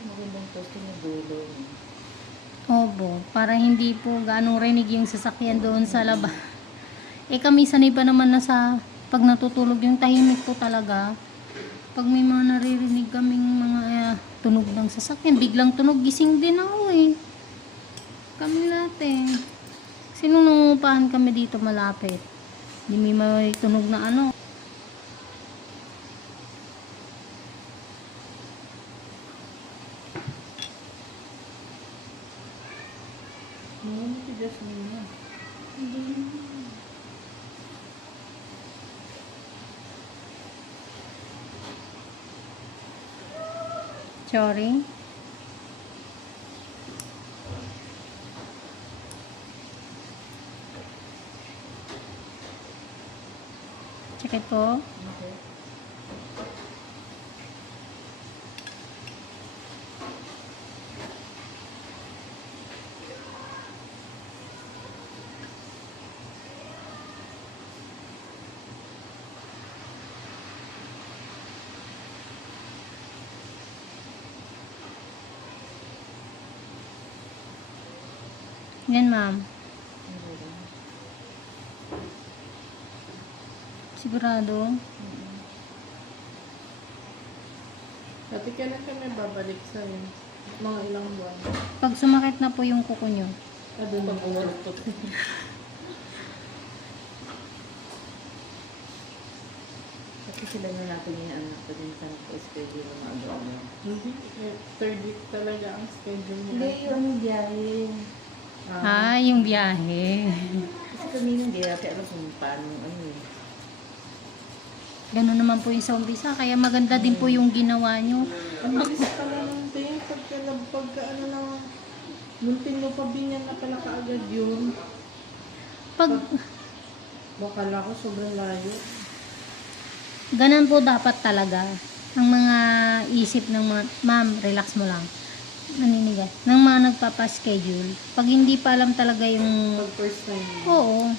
Magandang posting na dulo. Opo, para hindi po ganong rinig yung sasakyan doon sa labas. Eh kami sanay pa naman na sa pag natutulog yung tahimik po talaga. Pag may mga naririnig kaming mga eh, tunog ng sasakyan, biglang tunog, gising din ako eh. Kami lahat eh. Sino nangungupahan kami dito malapit? Hindi may may tunog na. Ano Sorry. Check it po. Okay. Yan, ma'am. Sigurado. Dati kailan kami babalik sa'yo? Mga ilang buwan. Pag sumakit na po yung kuko nyo, Ah, doon pag umaluktot. Kasi sila na natin yung ano pa din sa schedule ng mga ano. Hindi, eh, third week talaga ang schedule niya. Hindi, yung biyahe. Ah, yung biyahe. Kasi kami hindi natin alam kung paano ano eh. Ganun naman po yung sa umpisa. Kaya maganda din po yung ginawa nyo. Ang bilis pala ng day, pagka, pagka ano lang, muntin mo pa binyan na pala kaagad yun. Pag Bakala ko sobrang layo. ganun po dapat talaga ang mga isip ng mga, ma'am, relax mo lang. Naninigas. Ng mga nagpapaschedule. Pag hindi pa alam talaga yung Pag first time. Oo.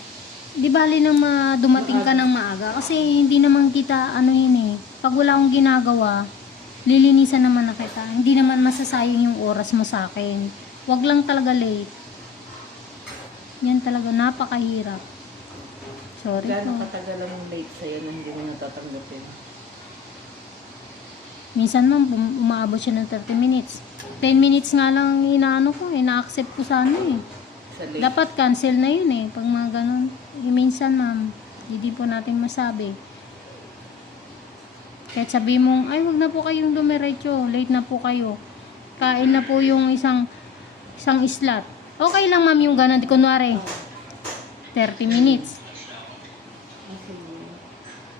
Di bali nang ma- dumating ka ng maaga. Kasi hindi naman kita, ano yun eh. Pag wala akong ginagawa, lilinisan naman na kita. Hindi naman masasayang yung oras mo sa akin. Huwag lang talaga late. Yan talaga, napakahirap. Sorry Gano'ng po. katagal ang late sa'yo na hindi mo natatanggapin? Minsan ma'am, um- umaabot siya ng 30 minutes. 10 minutes nga lang ang inaano ko, ina-accept ko sa ano eh. Dapat cancel na yun eh. Pag mga ganun. Eh, minsan ma'am, hindi po natin masabi. Kahit sabi mong, ay wag na po kayong dumiretso. Late na po kayo. Kain na po yung isang isang slot. Okay lang ma'am yung ganun. Kunwari, 30 minutes. Kasi,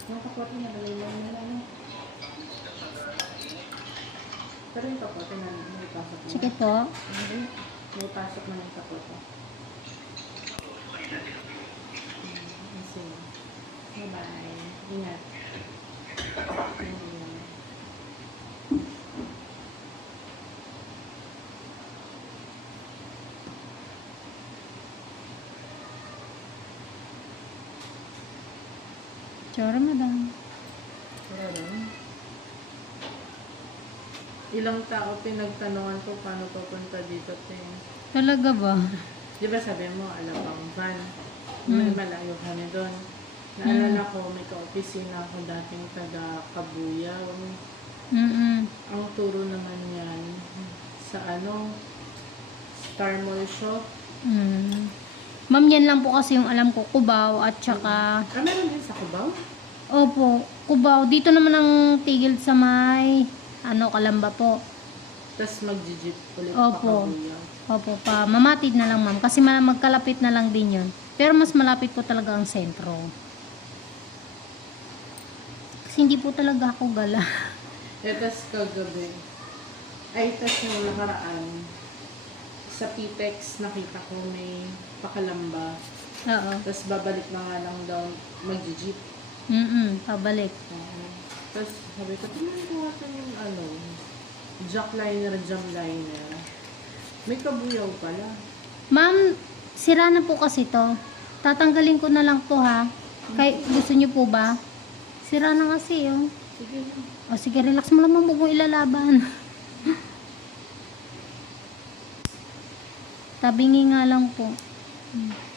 yung kapote niya, dalawa ano? Pero yung kapote na, may pasok na. Sige po. Hindi, may pasok na yung kapote. Hmm. Bye-bye. Ingat. Sorry madam. Ano? Ilang tao pinagtanungan ko paano papunta dito, te. Talaga ba? Di ba sabi mo, alam ang van. Hmm. May malayo kami doon. Naalala ko, may ka-opisina ako dating taga Kabuyaw. Mm-mm. Ang turo naman yan sa ano, Star Mall Shop. Mm. Ma'am, yan lang po kasi yung alam ko, Cubao at saka Ah, meron din sa Cubao? Opo, Cubao. Dito naman ang tigil sa may, ano, Kalamba po. Tapos mag-jeep ulit Opo. pa Kabuyaw. Opo, pa mamatid na lang ma'am. Kasi ma- magkalapit na lang din yun. Pero mas malapit po talaga ang sentro. Kasi hindi po talaga ako gala. Eh, tas kagabi. Ay, tas nung nakaraan, sa Pitex nakita ko may pakalamba. Oo. Tapos babalik na nga lang daw mag-jeep. Mm pabalik. Uh, tapos sabi ko, tingnan ko natin yung ano, jack liner, jam liner. May kabuyaw pala. Ma'am, sira na po kasi to. Tatanggalin ko na lang po ha. Kay, gusto niyo po ba? Sira na kasi yung. Oh. Sige. O sige, relax mo lang mo ilalaban. Tabingi nga lang po. Hmm.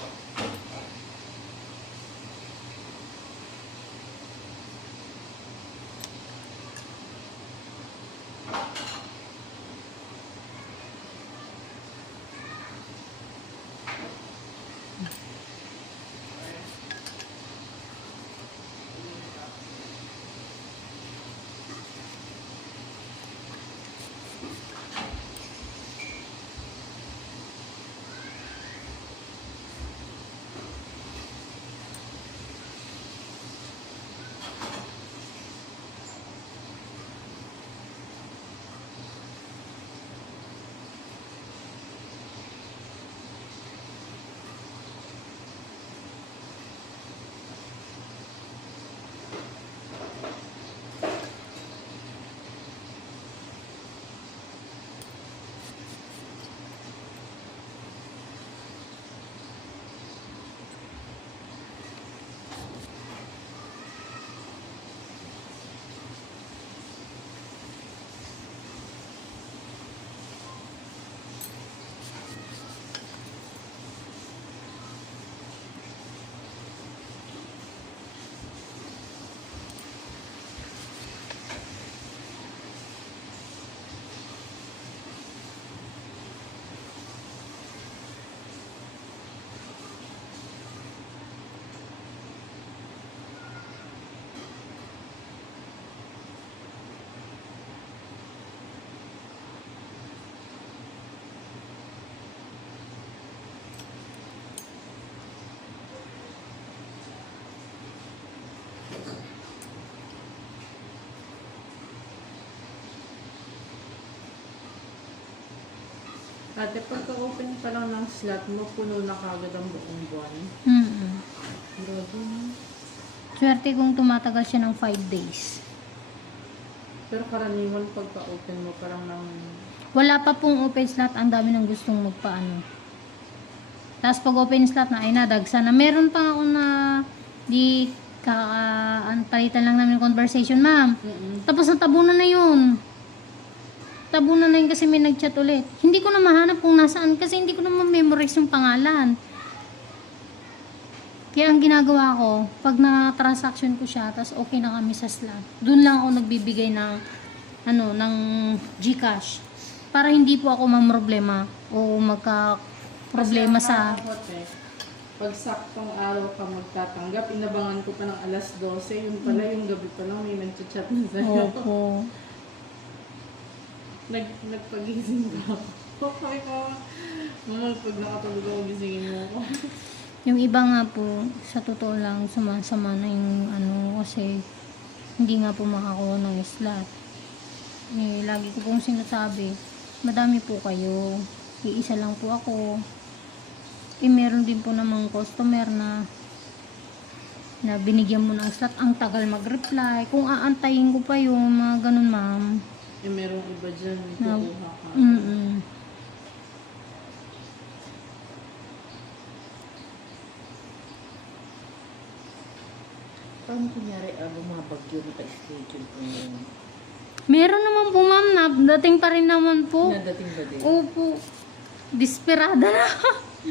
Ate, pagka-open pa lang ng slot mo, puno na kagad ang buong buwan. Mm Grabe no? Swerte kung tumatagal siya ng 5 days. Pero karaniwan pagka-open mo, parang nang... Wala pa pong open slot, ang dami nang gustong magpaano. Tapos pag open slot na, ay nadagsa na. Meron pa ako na di kaka an palitan lang namin ng conversation, ma'am. Mm-mm. Tapos natabunan na yun. Tabunan na yun kasi may nag-chat ulit. Hindi ko na mahanap kung nasaan kasi hindi ko na ma-memorize yung pangalan. Kaya ang ginagawa ko, pag na-transaction ko siya, tapos okay na kami sa slot, doon lang ako nagbibigay ng, ano, ng Gcash. Para hindi po ako mamroblema o magka-problema sa... pag saktong araw ka magtatanggap, inabangan ko pa ng alas 12, yun pala yung gabi pa lang may nag-chat na sa'yo. Opo. Nag, nagpagising ka ako. Sabi ko, mama, pag nakatulog ako, gisingin mo ako. Yung iba nga po, sa totoo lang, sumasama na yung ano, kasi hindi nga po makakuha ng slot. Eh, lagi ko pong sinasabi, madami po kayo. Iisa lang po ako. Eh, meron din po namang customer na na binigyan mo ng slot, ang tagal mag-reply. Kung aantayin ko pa yung mga ganun, ma'am. Eh, merong iba dyan, may Na- kukuha ka. Mm-mm. Paano kunyari, ah, bumabagyo, naka-schedule ko yun? Meron naman po, ma'am, na dating pa rin naman po. Nadating ba din? Opo. Desperada na.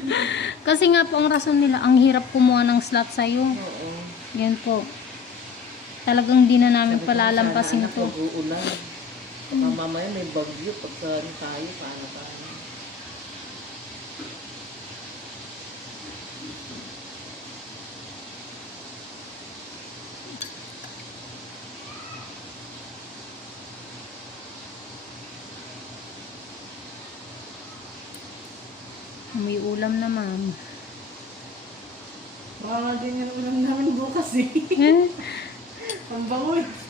Kasi nga po ang rason nila, ang hirap kumuha ng slot sa'yo. Oo. Yan po. Talagang di na namin Sabi ko, palalampasin sana to. anak, Mag-uulan. Baka mamaya may bagyo pagka ano tayo, paano tayo? May ulam na, ma'am. Baka din yung ulam namin bukas eh. Eh, Ang bango eh.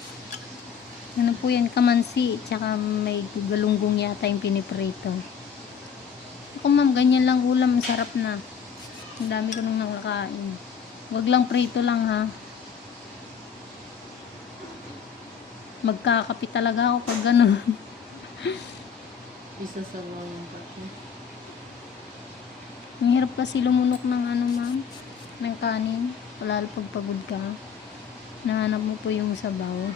Ano po yan, kamansi. Tsaka may galunggong yata yung piniprito. Ako, ma'am, ganyan lang ulam. Masarap na. Ang dami ko nung nakakain. Huwag lang prito lang, ha. Magkakapi talaga ako pag gano'n. Isa sa mga. Ang hirap kasi lumunok ng ano ma'am, ng kanin. Wala pag pagod ka. Nahanap mo po yung sabaw.